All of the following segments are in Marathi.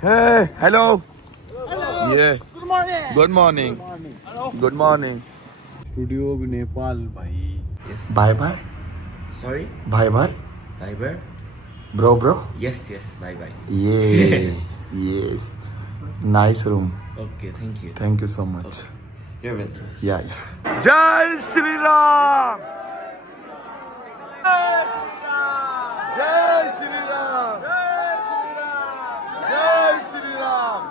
Hey, hello. Hello. Yeah. Good morning. Good morning. Hello. Good morning. Studio Nepal, bhai. Yes. Bye bye. Sorry? Bye bye. Bye bye. Bro. Yes, yes. Bye bye. Yes. Yes. Nice room. Okay, thank you. Thank you so much. You're welcome. Yeah. Jai Shri Ram. Jai Shri Ram. Jai Shri Ram.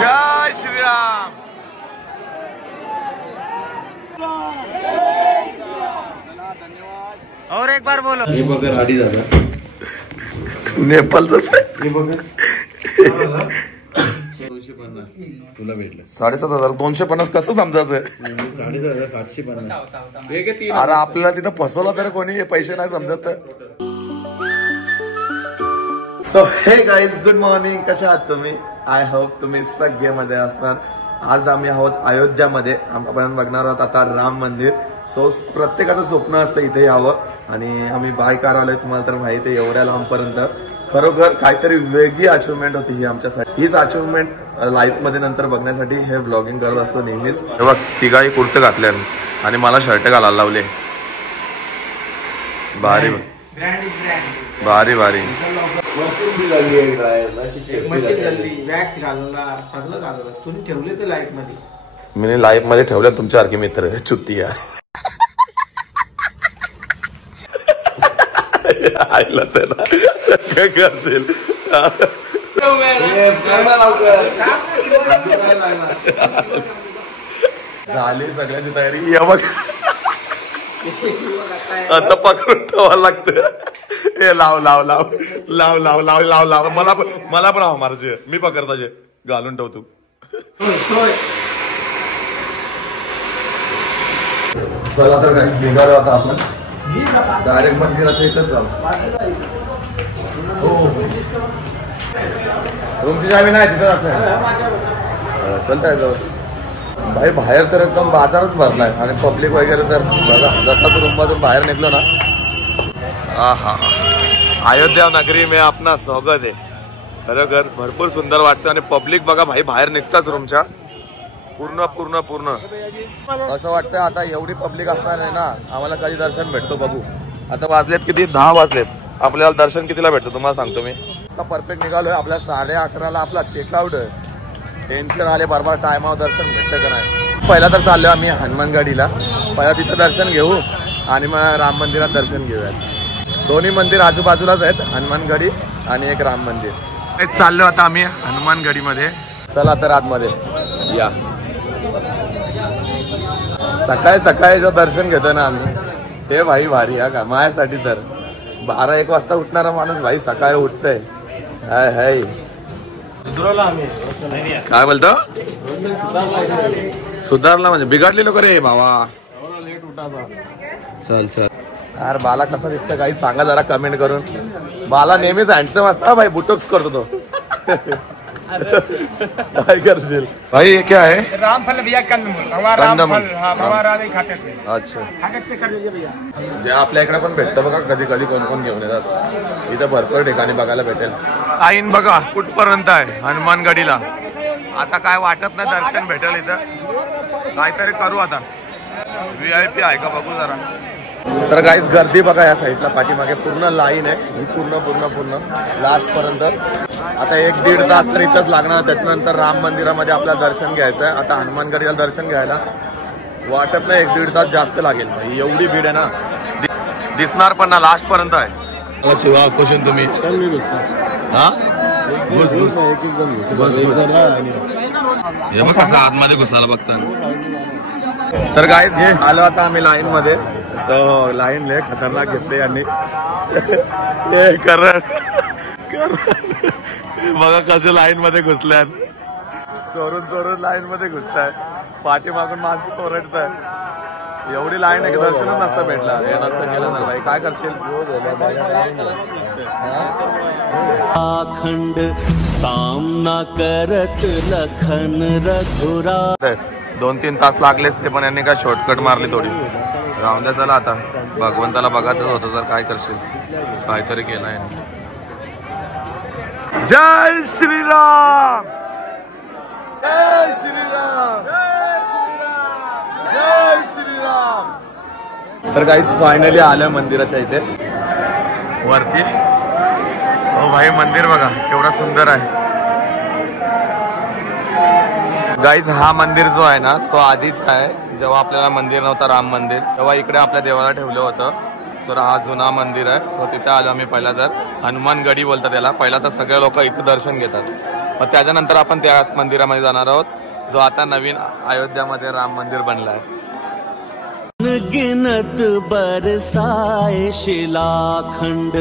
Jai Shri Ram. और एक बार बोलो. हे बघा गाडी झाला. नेपाळचं हे बघा. 250 तुला भेटलं. 7,500 कसं समजायचं 7,750. अरे आपल्याला तिथं फसवलं तर कोणी पैसे नाही समजत. सो हे गाईज गुड मॉर्निंग. कशा आहात तुम्ही? आय होप तुम्ही सगळे मध्ये असणार. आज आम्ही आहोत अयोध्यामध्ये. आपण बघणार आहोत आता राम मंदिर. सो प्रत्येकाचं स्वप्न असतं इथे यावं आणि आम्ही बाय कार आलोय. तुम्हाला तर माहिती आहे एवढ्या लांबपर्यंत. खरोखर काहीतरी वेगळी अचिव्हमेंट होती ही आमच्यासाठी. हीच अचिव्हमेंट लाईफ मध्ये नंतर बघण्यासाठी हे व्लॉगिंग करत असतो नेहमीच. बघ तिघाही कुर्ते घातले आणि मला शर्ट घालायला लावले. भारी भारी भारी. मशीन झाली, वॅक्स घालवला, सगळं घालवलं. तुम्ही ठेवले ते लाईफ मध्ये. मी लाईफ मध्ये ठेवल्या तुमच्यासारखे मित्र. चुट्टी आईला त्याला काय करशील. झाली सगळ्यांची तयारी. या बघ असं पकडून ठेवायला लागतं. हे लाव लाव लाव लाव लाव लाव लाव लाव. मला पण हवा मारायची. मी पकडताचे घालून ठेवतो. चला तर काहीच निघालो आता आपण डायरेक्ट मंदिराच्या इथं जाऊ. हो रूमची चावी नाही तिथं असं चलताय जाऊ. भाई बाहेर तर एकदम बाजारच भरलाय आणि पब्लिक वगैरे तर बघा. जसा तो रूम मधून बाहेर निघलो ना. आहा अयोध्या नगरी में अपना स्वागत आहे. खरोखर भरपूर सुंदर वाटतं आणि पब्लिक बघा भाई बाहेर निघताच रूमच्या. पूर्ण पूर्ण पूर्ण असं वाटतं आता एवढी पब्लिक असणार आहे ना आम्हाला कधी दर्शन भेटतो बघू. आता वाजलेत किती 10 वाजलेत. आपल्याला दर्शन कितीला भेटतो तुम्हाला सांगतो मी. आता परफेक्ट निघालोय. आपल्या 11:30 आपला चेकआउट. टेन्शन आले बरोबर टायमावर दर्शन भेटतं का नाही. पहिला तर चाललोय आम्ही हनुमानगडीला. पहिला तिथं दर्शन घेऊ आणि मग राम मंदिरात दर्शन घेऊयात. दोन्ही मंदिर आजूबाजूलाच आहेत. हनुमानगडी आणि एक राम मंदिर. चाललो आता आम्ही हनुमानगडीमध्ये. चला तर आतमध्ये या. सकाळी सकाळीचं दर्शन घेतोय ना आम्ही ते भाई भारी. हा का माझ्यासाठी तर 12-1 वाजता उठणारा माणूस भाई सकाळी उठतय. हाय हाय काय बोलतो. सुधारला म्हणजे बिघडलेलो का रे भावा. चल चल यार. बाला कसा दिसतं काही सांगा जरा कमेंट करून. बाला नेहमीच हँडसम असता भाई. बुटोक्स करतो तो. काय करशील भाई. हे क्या है. रामफल भैया कंदमूल. रामफल राधे खाते थे. अच्छा खाते कर लीजिए भैया. जे आपल्या इकडे पण भेटतं बघा. कधी कधी कोण कोण घेऊन येतात. इथं भरपूर ठिकाणी बघायला भेटेल. आईन बघा कुठपर्यंत आहे हनुमानगडीला. आता काय वाटत नाही दर्शन भेटेल इथं. काहीतरी करू आता. VIP आहे का बघू जरा. तर काहीच गर्दी बघा या साईडला पाठीमागे पूर्ण लाईन आहे. ही पूर्ण पूर्ण पूर्ण लास्ट पर्यंत. आता 1-1.5 तास तर इथंच लागणार. त्याच्यानंतर राम मंदिरामध्ये आपल्याला दर्शन घ्यायचं आहे. आता हनुमानगडीला दर्शन घ्यायला वाटत नाही 1-1.5 तास जास्त लागेल. एवढी भीड आहे ना. दिसणार पण ना लास्ट पर्यंत आहे. शिवा कुशन तुम्ही हा हे बघ कसं आतमध्ये घुसायला बघता. तर गाईज आलो आता आम्ही लाईन मध्ये. सो लाईन लय खतरनाक घेतले यांनी. करण बघा कसे लाईन मध्ये घुसल्यात. चोरून चोरून लाईन मध्ये घुसताय. पाठीमागून माणसं ओरडताय. एवढी लाईन आहे की दर्शनच नसतं भेटला. हे नसतं केलं ना भाई. काय करशील. अखंड सामना करत लखन रघुरा. 2-3 तास लागलेच ते पण यांनी काय शॉर्टकट मारली थोडी. राहून द्या. चला आता भगवंताला बघायचं होतं तर काय करशील. काहीतरी केलं आहे. जय श्रीराम जय श्रीराम जय श्रीराम। तर गाईस फायनली आलं मंदिराच्या इथे वरती। हो भाई मंदिर बघा केवढा सुंदर आहे गाईज। हा मंदिर जो आहे ना तो आधीच आहे, जेव्हा आपल्याला मंदिर नव्हतं राम मंदिर तेव्हा इकडे आपल्या देवाला ठेवलं होतं। तर हा जुना मंदिर आहे। सो तिथे आलो आम्ही पहिला, तर हनुमान गडी बोलतात त्याला। पहिला तर सगळे लोक इथे दर्शन घेतात, मग त्याच्यानंतर आपण त्या मंदिरामध्ये जाणार आहोत जो आता नवीन अयोध्यामध्ये राम मंदिर बनला आहे। गिनत बरसाए शिलाखंड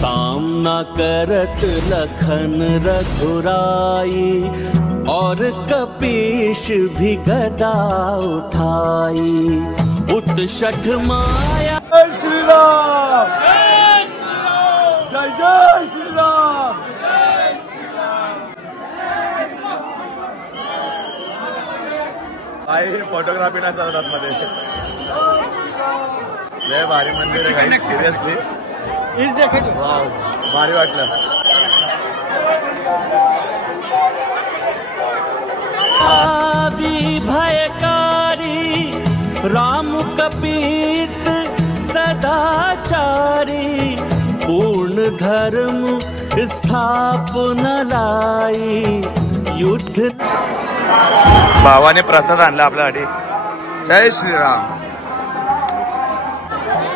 सामना करत लखन रघुराई और कपीश भी गदा उठाई उत्शठ माया। जय श्रीराम जय जय श्रीराम। आई फोटोग्राफी नाही चालत आतमध्ये। लय भारी मंदिर आहे गाईस, सिरियसली वाव भारी वाटलं। भयकारी राम कपीत सदाचारी पूर्ण धर्म स्थापना लाई युद्ध। भावाने प्रसाद आणला आपल्यासाठी। जय श्रीराम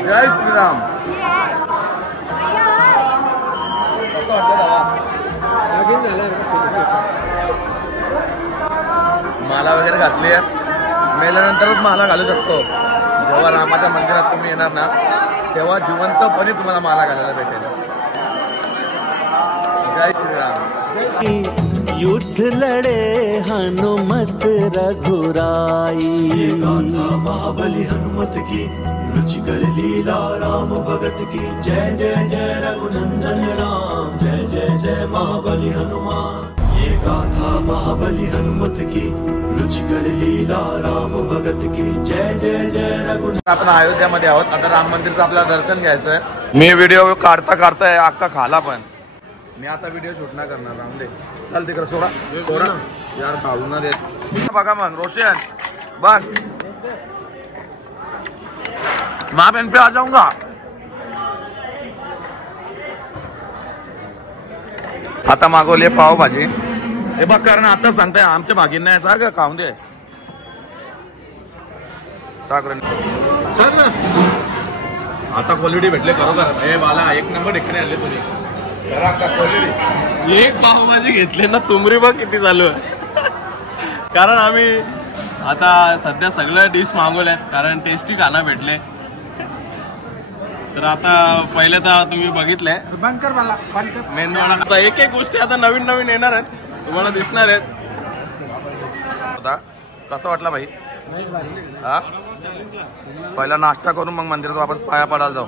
जय श्रीराम। माला वगैरे घातली आहे, मेल्यानंतरच माला घालू शकतो। जेव्हा रामाच्या मंदिरात तुम्ही येणार ना तेव्हा जिवंतपणे तुम्हाला माला घालायला भेटेल। जय श्रीराम। युद्ध लड़े हनुमत रघुराई महाबली हनुमत की रुचिकर लीला राम भगत की जय जय जय रघुनंदन राम जय जय जय महाबली हनुमान। ये गाथा महाबली हनुमत की रुचिकर लीला राम भगत की जय जय जय रघुनंदन। आपण अयोध्यामध्ये आहोत, आता राम मंदिरचं आपल्याला दर्शन घ्यायचंय। मी व्हिडिओ काढता काढताय अख्खा खाला, पण मी आता व्हिडिओ शूट नाही करणार रामदे। चल तिकडे सोडा सोडा यार, घालू ना देत बघा। मग रोशन बघ माँ बहन पे आ जाऊंगा। आता मागवली पाव भाजी। हे बघ कारण आता सांगताय आमच्या भागींना यायचा का खाऊन दे आता क्वालिटी भेटले खरोखर। हे मला एक नंबर ठिकाणी आणले तुम्ही, एक पावभाजी घेतली ना चुमरी बघ किती चालू आहे। कारण आम्ही आता सध्या सगळ्या डिश मागवल्यात कारण टेस्टी खाना भेटले। तर आता पहिले तर तुम्ही बघितलंय मेंदूवडा, एक एक गोष्टी आता नवीन नवीन येणार आहेत, तुम्हाला दिसणार आहेत। आता कसं वाटलं भाई? हा पहिला नाश्ता करून मग मंदिरात वापस पाया पडायला जाऊ।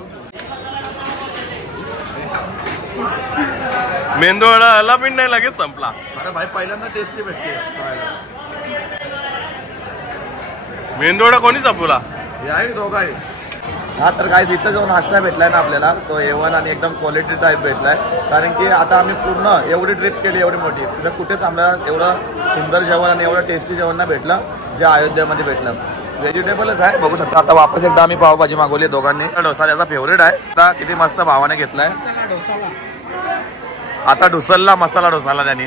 मेंदूवडा आला पण नाही लगेच संपला। अरे भाई पहिल्यांदा टेस्टी भेटते मेंदूवडा कोणी संपवला? आहे दोघाही। हा तर काय इथं जो नाश्ता भेटलाय ना आपल्याला तो A1 आणि एकदम क्वालिटी टाईप भेटलाय। कारण की आता आम्ही पूर्ण एवढी ट्रिप केली एवढी मोठी, तिथं कुठेच आम्हाला एवढं सुंदर जेवण आणि एवढं टेस्टी जेवण ना भेटलं जे अयोध्यामध्ये भेटलं। व्हेजिटेबलच आहे बघू शकता। आता वापस एकदा आम्ही पावभाजी मागवली दोघांनी। डोसा याचा फेवरेट आहे, आता किती मस्त भावाने घेतलाय। आता ढुसलला मसाला डोसाला त्यांनी।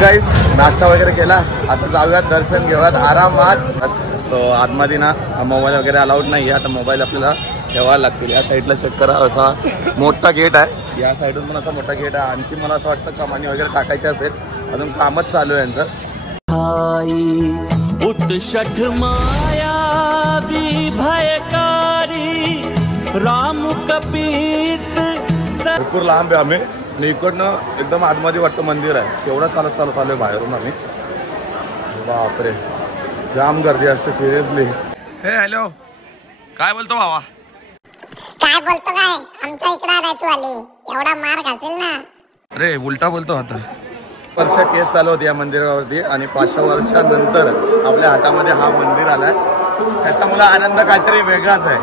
गाईस नाश्ता वगैरे केला, आता जाऊयात दर्शन घेऊयात आरामात। सो आतमध्ये ना मोबाईल वगैरे अलाउड नाही आहे, आता मोबाईल आपल्याला ठेवायला लागतील। या साईडला चेक करा, असा मोठा गेट आहे, या साईडून पण असा मोठा गेट आहे। आणखी मला असं वाटतं कमानी वगैरे टाकायची असेल, अजून कामच चालू आहे यांचं। उत्शठ माया भयकारी राम कपीत। भरपूर लांब आहे आम्ही आणि इकडनं एकदम आतमध्ये वाटतं मंदिर आहे। केवढा चालत आलोय बाहेरून आम्ही। बापरे जाम गर्दी असते सिरियसली। हे हॅलो काय बोलतो भावा? काय बोलतो काय? आमच्या इकडे आलाय तू आली, एवढा मार घासेल ना। अरे उलटा बोलतो आता। वर्ष केस चालू होती या मंदिरावरती आणि 500 वर्षानंतर आपल्या हातामध्ये हा मंदिर आलाय। त्याच्यामुळे आनंद काहीतरी वेगळाच आहे।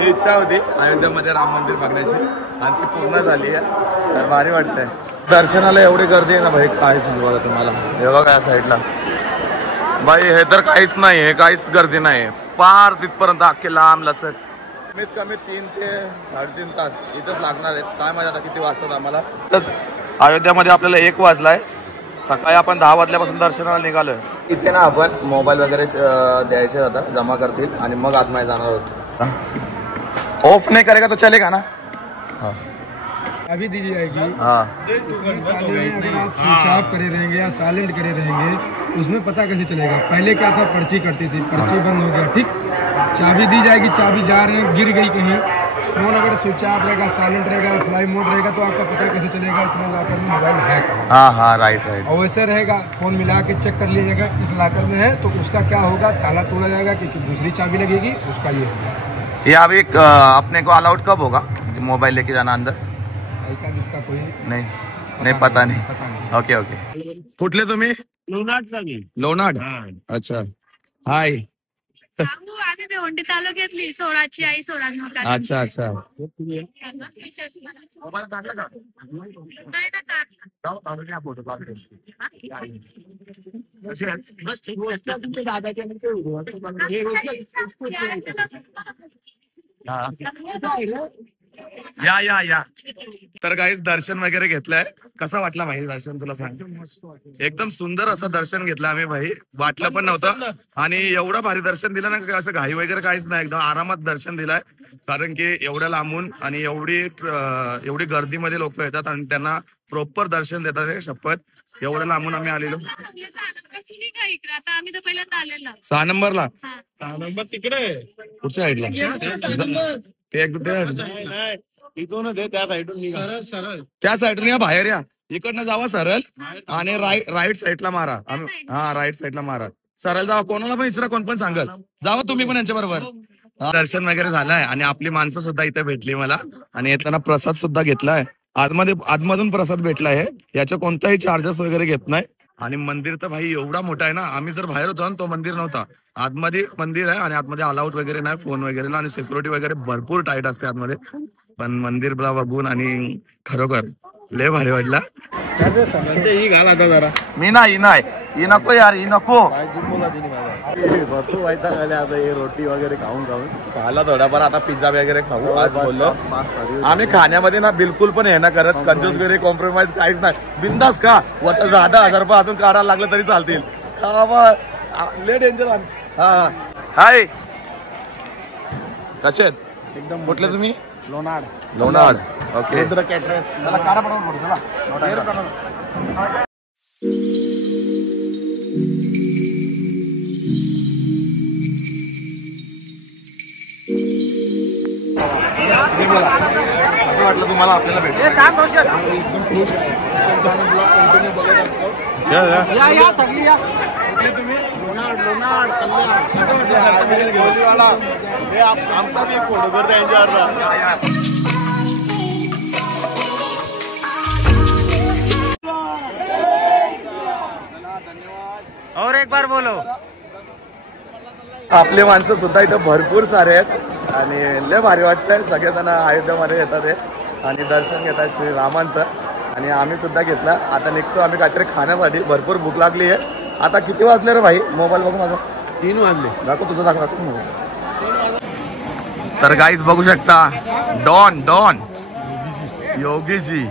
ही इच्छा होती अयोध्यामध्ये राम मंदिर बघण्याची आणि ती पूर्ण झाली आहे. तर भारी वाटतंय. दर्शनाला एवढी गर्दी आहे ना भाई, काय सांगू आता तुम्हाला. हे बघा या साईडला भाई, हे तर काहीच नाही, हे काहीच गर्दी नाही. पार तिथपर्यंत अख्खे लांब लचक. कमीत कमी 3 ते 3.5 तास इथंच लागणार आहेत. काय माहिती आता किती वाजतात आम्हाला. अयोध्यामध्ये आपल्याला 1 वाजलाय. सकाळी आपण 10 वाजल्यापासून दर्शनाला निघालोय. इथे ना आपण मोबाईल वगैरे द्यायचे आता, जमा करतील आणि मग आतमध्ये जाणार आहोत. ऑफ नहीं करेगा तो चलेगा ना. हाँ अभी दी जाएगी। हाँ अगर आप स्विच ऑफ करे रहेंगे या साइलेंट करे रहेंगे उसमें पता कैसे चलेगा। पहले क्या था, पर्ची कटती थी, पर्ची बंद हो गया, ठीक। चाबी दी जाएगी, चाबी जा रहे हैं, गिर गई कहीं, फोन अगर स्विच ऑफ रहेगा, साइलेंट रहेगा, फ्लाई मोड रहेगा तो आपका पता कैसे चलेगा इतना लॉकर में मोबाइल है कहाँ। हाँ हाँ राइट राइट। और वैसे रहेगा, फोन मिला के चेक कर लिया जाएगा इस लॉकर में है तो उसका क्या होगा, ताला तोड़ा जाएगा क्योंकि दूसरी चाबी लगेगी, उसका ये होगा। ये अभी अपने को अलाउड कब होगा मोबाइल लेके जाना अंदर? ऐसा भी इसका कोई नहीं पता नहीं। Okay okay. कुठले तुम्ही? लोणाड। अच्छा हाय। आम्ही भिवंडी तालुक्यातली सोळाची आई सोळा। अच्छा अच्छा। या तर गाईस दर्शन वगैरे घेतलंय. कसा वाटला भाई दर्शन तुला सांग? एकदम सुंदर असं दर्शन घेतलं आम्ही भाई, वाटलं पण नव्हतं. आणि एवढं भारी दर्शन दिलं ना, असं घाई वगैरे काहीच नाही, एकदम आरामात दर्शन दिलंय. कारण की एवढ्या लांबून आणि एवढी गर्दीमध्ये लोक येतात आणि त्यांना प्रॉपर दर्शन देतात. हे शपथ एवढ्या लांबून आम्ही आलेलो. आता आम्ही तर पहिल्यांदा आलेलो 6 नंबरला. 6 नंबर तिकडे कुठच्या साईडला? ते इथूनच आहे, त्या साईडून सरळ त्या साईडून या, बाहेर या, इकडनं जावा सरळ आणि राईट साईडला मारा. हा राईट साईडला मारा, सरळ जावा. कोणाला पण विचारा, कोण पण सांगल, जावा तुम्ही पण यांच्या बरोबर. दर्शन वगैरे झालंय आणि आपली माणसं सुद्धा इथे भेटली मला. आणि येताना प्रसाद सुद्धा घेतलाय. आतमधून प्रसाद भेटला आहे, याच्या कोणताही चार्जेस वगैरे घेत नाही. आणि मंदिर तर भाई एवढा मोठा आहे ना, आम्ही जर बाहेर होतो ना तो मंदिर नव्हता, आतमध्ये मंदिर आहे. आणि आतमध्ये अलाउड वगैरे नाही फोन वगैरे, आणि सिक्युरिटी वगैरे भरपूर टाईट असते आतमध्ये. पण मंदिरला बघून आणि खरोखर लय भारी वाटला. ही घाल आता जरा. मी नाही ही नको यार, ही नको. भरपूर वैताग आले आता हे रोटी वगैरे खाऊन खायला थोडाफार आता पिझ्झा वगैरे खाऊ. आज बोललो आम्ही खाण्यामध्ये ना बिलकुल पण हे ना करत, कंजूस वगैरे कॉम्प्रोमाइज काहीच नाही. बिंदास का 10,000 रुपये अजून काढायला लागलं तरी चालतील. लय डेंजर. हा हाय, कसे आहेत? एकदम. कुठले तुम्ही? लोणाड. ओके. चला काढा पडून चला. असं वाटलं तुम्हाला आपल्याला भेटलं? आमचा बी एक फोटो करता यांच्यावर. और एक बार बोलो. आपले माणसं सुद्धा इथं भरपूर सारे आहेत आणि लय भारी वाटतंय. सगळेजण अयोध्यामध्ये येतात आणि दर्शन घेतात श्रीरामांचं. आणि आम्ही सुद्धा घेतला. आता निघतो आम्ही काहीतरी खाण्यासाठी. भरपूर भूक लागली आहे. आता किती वाजले रे भाई? मोबाईल बघू माझा. 3 वाजले. दाखव तुझं, दाखव. तर गाईज बघू शकता, डॉन योगीजी.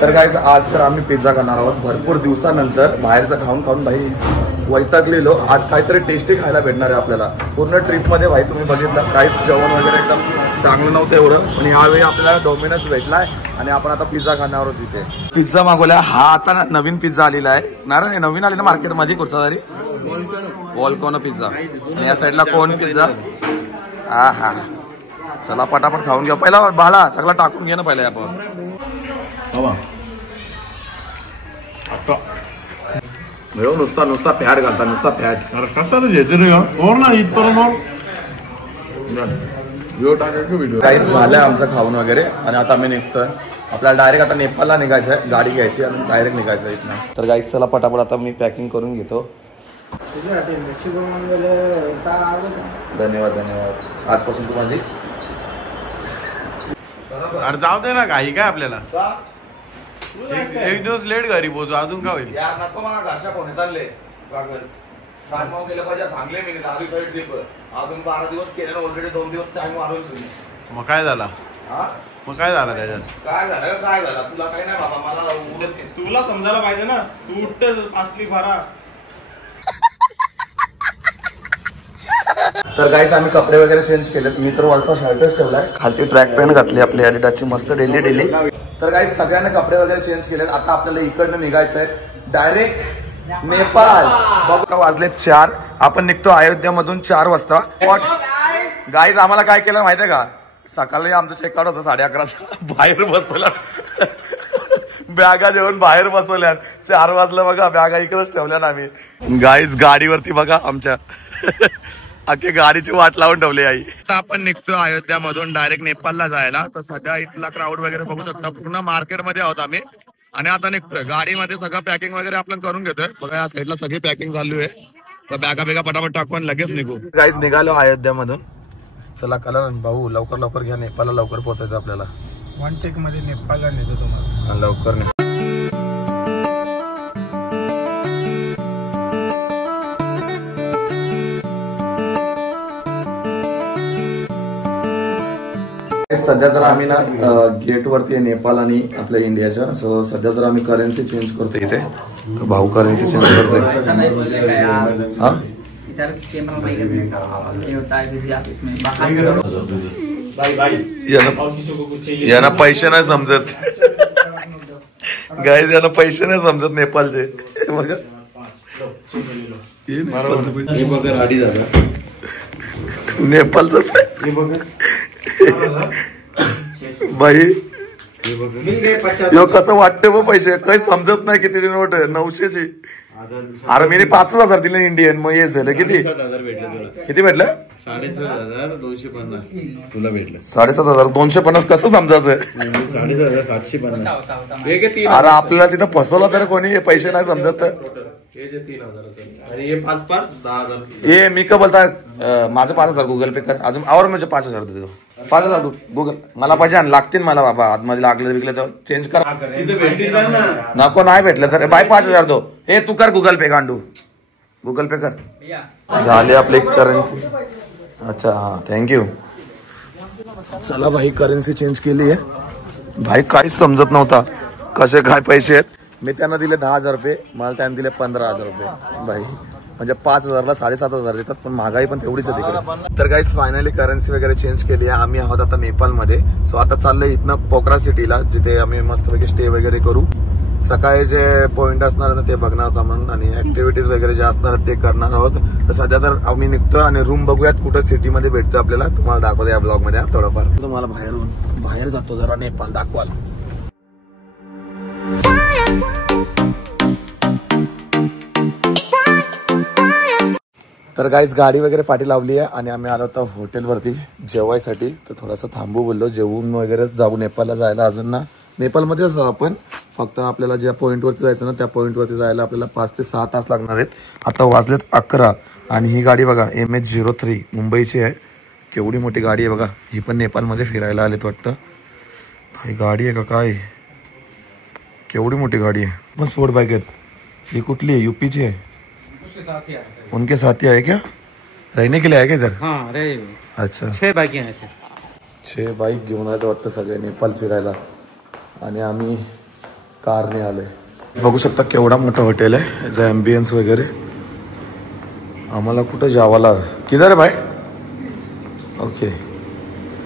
तर गाईज आज तर आम्ही पिझ्झा करणार आहोत. भरपूर दिवसानंतर बाहेरचं खाऊन भाई वैतागलेलो. आज काहीतरी टेस्टी खायला भेटणार आहे आपल्याला. पूर्ण ट्रिपमध्ये भाई तुम्ही बघितलं काहीच जेवण वगैरे एकदम चांगलं नव्हतं एवढं. पण यावेळी आपल्याला डोमिनोज भेटलाय आणि आपण आता पिझ्झा खाणार आहोत. तिथे पिझ्झा मागवला. हा आता नवीन पिझ्झा आलेला आहे ना, नवीन आलेला मार्केटमध्ये कुठचा तरी, वॉलकॉनो पिझ्झा. या साईडला कोण पिझ्झा. हा चला पटापट खाऊन घ्या. पहिला भाला सगळा टाकून घे ना पहिला आपण. नुसता फॅट घालता, नुसता फॅट. कसं घेते रे ना इथपर्यंत. काहीच झालंय आमचं खाऊन वगैरे आणि आता आम्ही निघतोय. आपल्याला डायरेक्ट आता नेपाळला निघायचं आहे. गाडी घ्यायची आणि डायरेक्ट निघायचं आहे इथनं. तर गाईच चला पटापट आता मी पॅकिंग करून घेतो. धन्यवाद. आजपासून तू माझी अरे जाऊ दे ना काही काय आपल्याला एक दिवस लेट घरी पोहोचू अजून का होईल यार नको मला घरच्या फोन चालले काय मग गेलं पाहिजे सांगले मी 10 दिवसाची ट्रिप अजून 12 दिवस केले ना ऑलरेडी 2 दिवस टाइम वाढवलं तुम्ही. मग काय झाला हा मग काय झालं त्याच्यात काय झालं तुला काही नाही बाबा मला उलट तुला समजायला पाहिजे ना तू उठत असली फारा. तर गाईस आम्ही कपडे वगैरे चेंज केलेत. मी तर वरचा शर्टच ठेवलाय खालती ट्रॅक पॅन्ट घातली आपली एडिडासची मस्त डेली. तर गाईस सगळ्यांना कपडे वगैरे चेंज केलेत. आता आपल्याला इकडनं निघायचंय डायरेक्ट नेपाळ. बघा वाजले 4 आपण निघतो अयोध्यामधून 4 वाजता. गाईज आम्हाला काय केलं माहितीये का सकाळी आमचं चेकआउट होतं 11:30 बाहेर बसवल्या बॅगा जेवण बाहेर बसवल्या 4 वाजलं बघा बॅगा इकडेच ठेवल्या ना आम्ही. गाईज गाडीवरती बघा आमच्या अख्खी गाडीची वाट लावून ठेवली आई. आता आपण निघतो अयोध्यामधून डायरेक्ट नेपाळला जायला. तर सध्या इथला क्राऊड वगैरे बघू शकता पूर्ण मार्केटमध्ये आहोत आम्ही आणि आता निघतोय गाडीमध्ये सगळं पॅकिंग वगैरे आपण करून घेतोय. बघा या साईडला सगळी पॅकिंग चालू आहे. तर बॅगा पटापट टाकून लगेच निघू. गाईज निघालो अयोध्यामधून. चला कलर भाऊ लवकर घ्या नेपाळला लवकर पोहोचायचं आपल्याला. 1 टेक मध्ये नेपाळला नेतो तुम्हाला लवकर नाही. सध्या तर आम्ही ना गेट वरती नेपाळ आणि आपल्या इंडियाच्या. सो सध्या तर आम्ही करन्सी चेंज करतो इथे. भाऊ करन्सी चेंज करतोय. यांना पैसे नाही समजत गाईज यांना पैसे नाही समजत नेपाळचे. बघा नेपाळचं बाई यो कसं वाटतं बघ पैसे काही समजत नाही कितीची नोट आहे 900ची. अरे मी 5,000 दिले इंडियन. मग हे झालं किती भेटलं 7,250 तुला भेटलं 7,250 कसं समजायचं 7,750. अरे आपल्याला तिथं फसवलं तर कोणी हे पैसे नाही समजत. आणि हे 5-5 10,000. ए मी का बोलता माझं 5,000 गुगल पे कर अजून आवर म्हणजे 5,000 देतो. 5,000 गुगल मला पाहिजे आणि लागतील मला बाबा आतमध्ये लागले विकले तर चेंज कर. नको नाही भेटलं तर बाय 5,000 दो. हे तू कर गुगल पे गांडू गुगल पे कर. झाले आपले करन्सी. अच्छा हा थँक्यू. चला भाई करन्सी चेंज केली आहे. भाई काहीच समजत नव्हता कसे काय पैसे आहेत. मी त्यांना दिले 10,000 रुपये मला त्यांनी दिले 15,000 रुपये. भाई म्हणजे 5,000ला 7,500 देतात पण महागाई पण तेवढीच आहे तिकडे. तर गाईस फायनली करन्सी वगैरे चेंज केली आहे. आम्ही आहोत आता नेपाळमध्ये. सो आता चाललंय इथनं पोखरा सिटीला जिथे आम्ही मस्तपैकी स्टे वगैरे करू. सकाळी जे पॉइंट असणार आहेत ते बघणार आहोत म्हणून आणि ऍक्टिव्हिटीज वगैरे जे असणार आहेत ते करणार आहोत. तर सध्या तर आम्ही निघतो आणि रूम बघूयात कुठं सिटीमध्ये भेटतो आपल्याला. तुम्हाला दाखवतो या ब्लॉग मध्ये थोडंफार. तुम्हाला बाहेर जातो जरा नेपाळ दाखवाल. तर गाईस गाडी वगैरे पाठी लावली आहे आणि आम्ही आलो होतो हॉटेलवरती जेवायसाठी. तर थोडंसं थांबू बोललो जेवून वगैरे जाऊ नेपाळला जायला. अजून ना नेपाळमध्येच आपण फक्त आपल्याला ज्या पॉईंटवरती जायचं ना त्या पॉईंटवरती जायला आपल्याला 5 ते 6 तास लागणार आहेत. आता वाजलेत 11 आणि ही गाडी बघा MH03 मुंबईची आहे. केवढी मोठी गाडी आहे बघा. ही पण नेपाळमध्ये फिरायला आलेत वाटतं. ही गाडी आहे का काय केवढी मोठी गाडी आहे. मग स्पोर्ट बाईक आहेत. ही कुठली आहे यूपीची आहे. उनके साथी आहे क्या रहने के लिए आहे का इधर. हाँ रहे. अच्छा 6 बाईक आहे. 6 बाईक घेऊन आले वाटतं सगळे नेपाळ फिरायला आणि आम्ही कारने आलोय. बघू शकता केवढा मोठा हॉटेल आहे. याचा ॲम्बियन्स वगैरे. आम्हाला कुठं जावाला किधर आहे भाई. ओके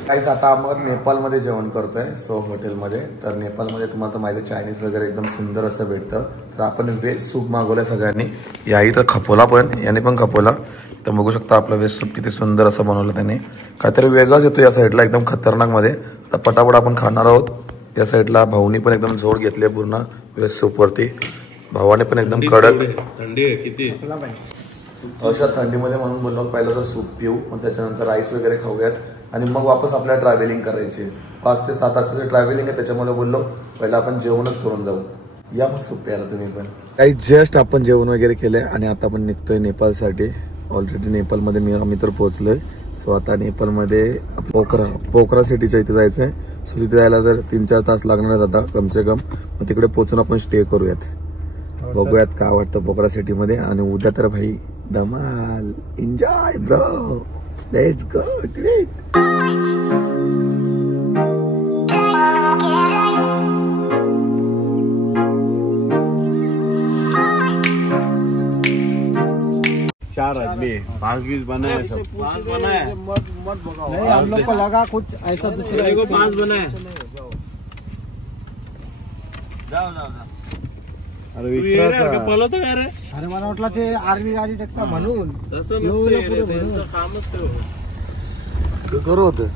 काहीच आता आपण नेपाळमध्ये जेवण करतोय. सो हॉटेलमध्ये. तर नेपाळमध्ये तुम्हाला तर माहिती चायनीज वगैरे एकदम सुंदर असं भेटतं. तर आपण व्हेज सूप मागवलंय सगळ्यांनी. याही तर खपवला पण याने पण खपवला. तर बघू शकता आपलं व्हेज सूप किती सुंदर असं बनवलं त्याने. काहीतरी वेगळाच येतो या साईडला एकदम खतरनाक मध्ये. तर पटापट आपण खाणार आहोत. या साईडला भाऊनी पण एकदम जोड घेतली पूर्ण व्हेज सूप वरती. भावाने पण एकदम कडक. थंडी आहे किती अशा थंडीमध्ये म्हणून बोललो पहिलं तर सूप पिऊ मग त्याच्यानंतर राईस वगैरे खाऊयात आणि मग वापस आपल्याला ट्रॅव्हलिंग करायची. 5 ते 7 तासाची ट्रॅव्हलिंग आहे त्याच्यामुळे बोललो पहिला आपण जेवणच करून जाऊ. या मग सूप प्यायला तुम्ही पण. काही जस्ट आपण जेवण वगैरे केलंय आणि आता आपण निघतोय नेपाळसाठी. ऑलरेडी नेपाळमध्ये आम्ही तर पोहोचलोय. सो आता नेपाळमध्ये पोखरा सिटीच्या इथे जायचंय. सो तिथे जायला तर 3-4 तास लागणार आहेत आता कमसे कम. मग तिकडे पोहोचून आपण स्टे करूयात, बघूयात काय वाटतं पोखरा सिटी मध्ये. आणि उद्या तर भाई धमाल, एन्जॉय ब्रो, लेट्स गो. चार आदमी 5-20 बनाए सब. 5 बनाए नहीं, हम लोग को लगा कुछ ऐसा दूसरा को 5 बनाए. अरे विचारायचं पळवतो काय रे? अरे मला वाटलं ते आर्मी गाडी टाकता म्हणून. तसं नसतं रे, त्यांचं कामच ते करू होतं.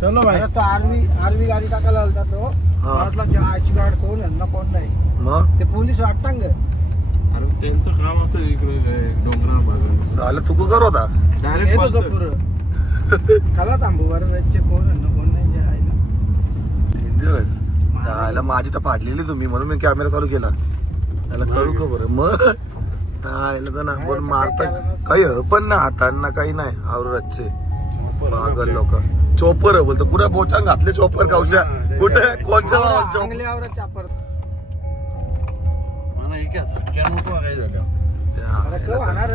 चलो भाई, तो आर्मी गाडी टाकायला आलता तो. मला वाटलं आजची गाडी कोण आहे ना कोण नाही. मग ते पोलीस वाटतं ग. अरे त्यांचं काम असं इकडे डोंगराळ भागात. झालं तू करू होता. डायरेक्ट चला थांबू बरं, रातचे कोण आहे ना कोण नाही जायला. डेंजरस. यायला माझी तर पाडलेली तुम्ही, म्हणून मी कॅमेरा चालू केला. याला करू का बरं मग. याला तर ना कोण मारतात काही पण ना हातांना काही नाही. आवरचे पागल लोक. चोपर बोलतो पुरा बोचा घातले चोपर कावच्या. कुठे कोणच्या चांगले आवरत चापर. मला हे काय झटक्या नको काय झालं. अरे केव्हा होणार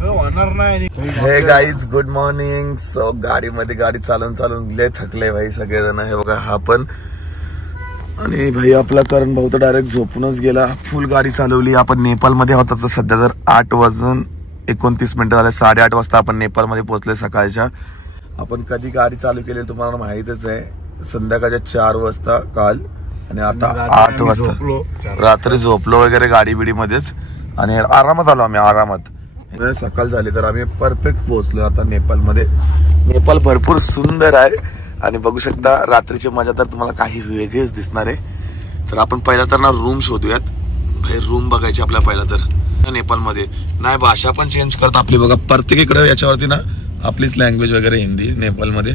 होणार नाही. हे गाईज गुड मॉर्निंग. सो गाडीमध्ये गाडी चालून लय थकले भाई सगळेजण. हे बघा हा पण. आणि भाई आपला करण भाऊ तर डायरेक्ट झोपूनच गेला. फुल गाडी चालवली. आपण नेपाळ मध्ये होता तर सध्या जर 8:29 झाले. 8:30 वाजता आपण नेपाळ मध्ये पोहोचलोय सकाळच्या. आपण कधी गाडी चालू केली तुम्हाला माहितच आहे. संध्याकाळच्या 4 वाजता काल. आणि आता 8 वाजता रात्री झोपलो वगैरे गाडी बिडी मध्येच. आणि आरामात आलो आम्ही, आरामात. सकाळ झाली तर आम्ही परफेक्ट पोहोचलो आता नेपाळ मध्ये. नेपाळ भरपूर सुंदर आहे आणि बघू शकता रात्रीची मजा तर तुम्हाला काही वेगळीच दिसणार आहे. तर आपण पहिला तर ना रूम शोधूयात. भाई रूम बघायची आपल्या पहिला तर नेपाळ मध्ये. नाही भाषा पण चेंज करत आपली बघा प्रत्येकीकडे. याच्यावरती ना आपलीच लँग्वेज वगैरे हिंदी. नेपाळ मध्ये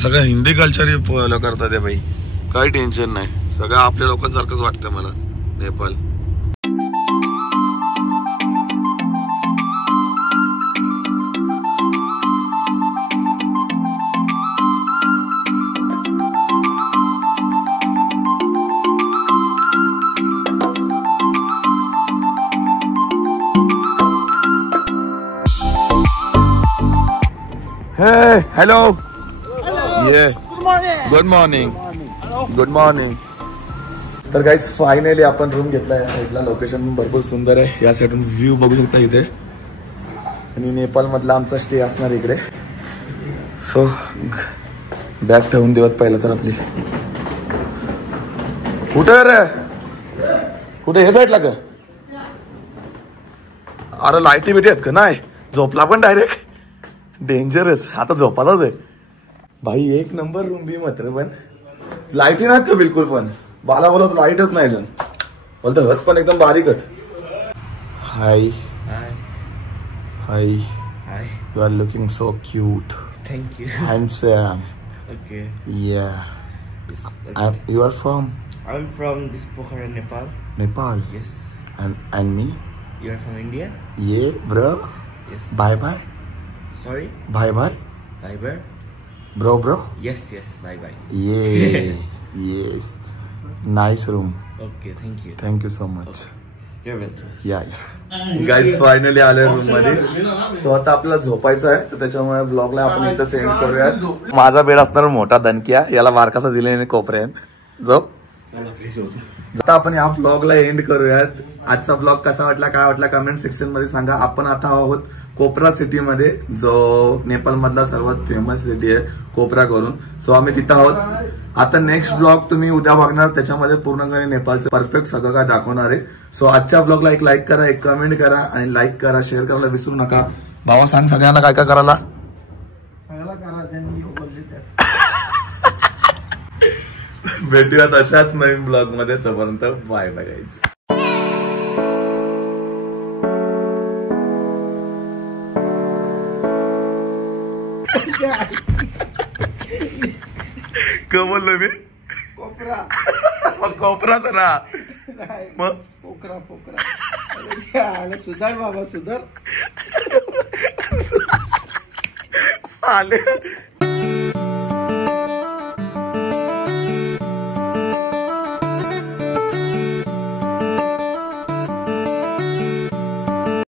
सगळं हिंदी कल्चर फॉलो करतात भाई. काही टेन्शन नाही, सगळं आपल्या लोकांसारखंच वाटतं मला Nepal. Hey, hello. Yeah. Good morning. तर गाईज फायनली आपण रूम घेतला. या साईडला लोकेशन भरपूर सुंदर आहे. या साईडून व्ह्यू बघू शकता इथे. आणि नेपाळ मधला आमचा स्टे असणार इकडे. सो बॅग ठेवून देऊयात पहिला तर आपली. कुठे रे, कुठे हे साईडला का? अरे लाईटी बिटी आहेत का? नाही झोपला पण डायरेक्ट. डेंजरस. आता झोपाचाच आहे भाई. एक नंबर रूम बी मात्र. पण लाईटी नाहीत का बिलकुल पण. बाला बोलत लाईटच नाही जण बोलतो. हत पण एकदम बारीकच. Hi hi. You are looking so cute. Thank you. Handsome. Okay. Yeah. Yes, okay. You are from I'm from this Pokhara, Nepal. Nepal. Yes. And me? You are from India? Yeah, bro. Yes. Bye bye. Sorry? Bye bye. Bye bye. Bro. Yes. Bye bye. Yes. Nice room. Okay, thank you. Thank you so much. You're welcome. Yeah. Guys finally आले रूम मध्ये. सो आता आपल्याला झोपायचं आहे तर त्याच्यामुळे ब्लॉगला आपण इथं सेंड करूयात. माझा बेड असणार मोठा दणक्या. याला बारकासा दिले कोपऱ्यात झोप. आता आपण या ब्लॉगला एंड करूयात. आजचा ब्लॉग कसा वाटला काय वाटला कमेंट सेक्शन मध्ये सांगा. आपण आता आहोत कोपरा सिटी मध्ये, जो नेपाळ मधला सर्वात फेमस सिटी आहे कोपरा करून. सो आम्ही तिथं आहोत. आता नेक्स्ट ब्लॉग तुम्ही उद्या बघणार. त्याच्यामध्ये पूर्णपणे नेपाळचं परफेक्ट सगळं काय दाखवणार आहे. सो आजच्या ब्लॉगला एक लाईक करा, एक कमेंट करा आणि लाईक करा, शेअर करायला विसरू नका. भावा सांग सगळ्यांना काय काय करायला. भेटूयात अशाच नवीन ब्लॉग मध्ये. तोपर्यंत बाय बाय गाईज. काय बोललो मी? कोपराच ना मग. पोखरा सुधार बाबा सुधार. आले